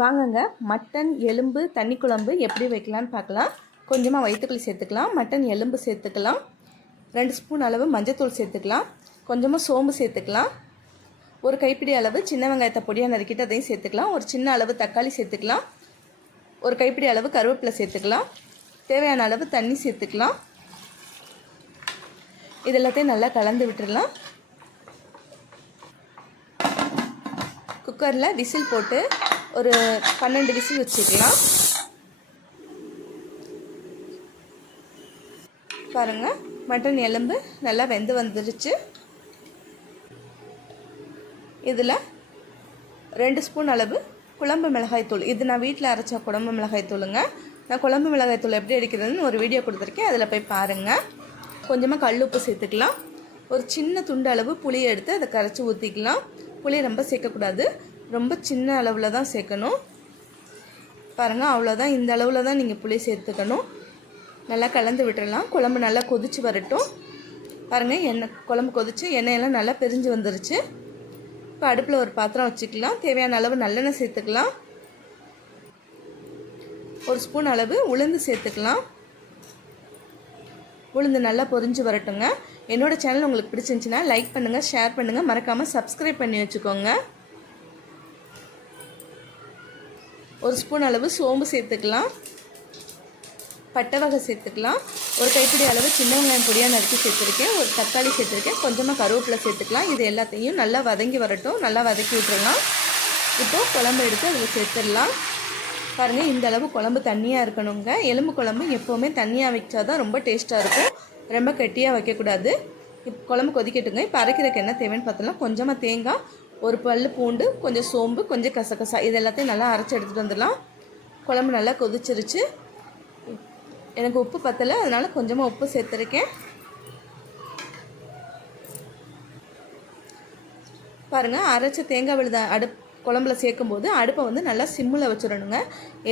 வாங்கங்க mutton எலும்பு தண்ணி குழம்பு எப்படி வைக்கலான்னு பார்க்கலாம். கொஞ்சமாக வயிற்றுக்குள்ளி சேர்த்துக்கலாம், மட்டன் எலும்பு சேர்த்துக்கலாம், 2 ஸ்பூன் அளவு மஞ்சத்தூள் சேர்த்துக்கலாம், கொஞ்சமாக சோம்பு சேர்த்துக்கலாம், ஒரு கைப்பிடி அளவு சின்ன வெங்காயத்தை பொடியாக நறுக்கிட்டு அதையும் சேர்த்துக்கலாம், ஒரு சின்ன அளவு தக்காளி சேர்த்துக்கலாம், ஒரு கைப்பிடி அளவு கருவேப்பிலை சேர்த்துக்கலாம், தேவையான அளவு தண்ணி சேர்த்துக்கலாம். இது எல்லாத்தையும் நல்லா கலந்து விட்டுடலாம். குக்கரில் விசில் போட்டு ஒரு 12 விசில் வச்சுக்கலாம். பாருங்கள், மட்டன் எலும்பு நல்லா வெந்து வந்துருச்சு. இதில் 2 ஸ்பூன் அளவு குழம்பு மிளகாய்த்தூள், இது நான் வீட்டில் அரைச்ச குழம்பு மிளகாய்த்தூளுங்க. நான் குழம்பு மிளகாய்த்தூள் எப்படி அடிக்கிறதுன்னு ஒரு வீடியோ கொடுத்துருக்கேன், அதில் போய் பாருங்கள். கொஞ்சமாக கல் உப்பு சேர்த்துக்கலாம். ஒரு சின்ன துண்டு அளவு புளியை எடுத்து அதை கரைச்சி ஊற்றிக்கலாம். புளி ரொம்ப சேர்க்கக்கூடாது, ரொம்ப சின்ன அளவில் தான் சேர்க்கணும். பாருங்கள், அவ்வளோதான், இந்த அளவில் தான் நீங்கள் புளி சேர்த்துக்கணும். நல்லா கலந்து விட்டுடலாம். குழம்பு நல்லா கொதித்து வரட்டும். பாருங்கள், குழம்பு கொதித்து எண்ணெயெல்லாம் நல்லா பிரிஞ்சு வந்துருச்சு. இப்போ அடுப்பில் ஒரு பாத்திரம் வச்சுக்கலாம். தேவையான அளவு நல்லெண்ணெய் சேர்த்துக்கலாம். 1 ஸ்பூன் அளவு உளுந்து சேர்த்துக்கலாம். உளுந்து நல்லா பொரிஞ்சு வரட்டுங்க. என்னோடய சேனல் உங்களுக்கு பிடிச்சிருந்துச்சின்னா லைக் பண்ணுங்கள், ஷேர் பண்ணுங்கள், மறக்காமல் சப்ஸ்கிரைப் பண்ணி வச்சுக்கோங்க. 1 ஸ்பூன் அளவு சோம்பு சேர்த்துக்கலாம், பட்டை வகை சேர்த்துக்கலாம், ஒரு கைப்பிடி அளவு சின்ன வெங்காயம் பொடியாக நறுக்கி சேர்த்துருக்கேன், ஒரு தக்காளி சேர்த்துருக்கேன், கொஞ்சமாக கருவேப்பிலை சேர்த்துக்கலாம். இது எல்லாத்தையும் நல்லா வதங்கி வரட்டும். நல்லா வதக்கி விட்டுறலாம். இப்போது குழம்பு எடுத்து அதில் சேர்த்துடலாம். பாருங்கள், இந்த அளவு குழம்பு தண்ணியாக இருக்கணுங்க. எலும்பு குழம்பு எப்போவுமே தண்ணியாக வச்சா தான் ரொம்ப டேஸ்ட்டாக இருக்கும், ரொம்ப கெட்டியாக வைக்கக்கூடாது. இப்போ குழம்பு கொதிக்கட்டுங்க. இப்போ அரைக்கிறதுக்கு என்ன தேவைன்னு பார்த்தோம்னா, கொஞ்சமாக தேங்காய், ஒரு பல் பூண்டு, கொஞ்சம் சோம்பு, கொஞ்சம் கசகசா, இது எல்லாத்தையும் நல்லா அரைச்சி எடுத்துகிட்டு வந்துடலாம். குழம்பு நல்லா கொதிச்சிருச்சு. எனக்கு உப்பு பத்தலை, அதனால் கொஞ்சமாக உப்பு சேர்த்துருக்கேன். பாருங்கள், அரைச்ச தேங்காய் விழுத குழம்புல சேர்க்கும்போது அடுப்பை வந்து நல்லா சிம்மில் வச்சிடணுங்க.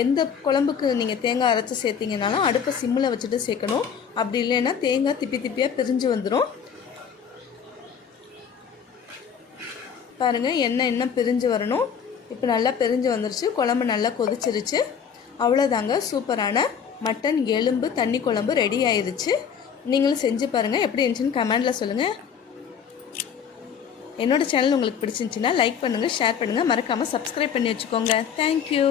எந்த குழம்புக்கு நீங்கள் தேங்காய் அரைச்சி சேர்த்திங்கனாலும் அடுப்பை சிம்மில் வச்சுட்டு சேர்க்கணும். அப்படி இல்லைன்னா தேங்காய் திப்பி திப்பியாக பிரிஞ்சு வந்துடும். பாருங்கள், எண்ணெய் பிரிஞ்சு வரணும். இப்போ நல்லா பிரிஞ்சு வந்துருச்சு. குழம்பு நல்லா கொதிச்சிருச்சு. அவ்வளோதாங்க, சூப்பரான மட்டன் எலும்பு தண்ணி குழம்பு ரெடி ஆயிடுச்சு. நீங்களும் செஞ்சு பாருங்கள், எப்படி இருந்துச்சுன்னு கமெண்டில் சொல்லுங்கள். என்னோடய சேனல் உங்களுக்கு பிடிச்சிருந்துச்சின்னா லைக் பண்ணுங்கள், ஷேர் பண்ணுங்கள், மறக்காமல் சப்ஸ்கிரைப் பண்ணி வச்சுக்கோங்க. தேங்க்யூ.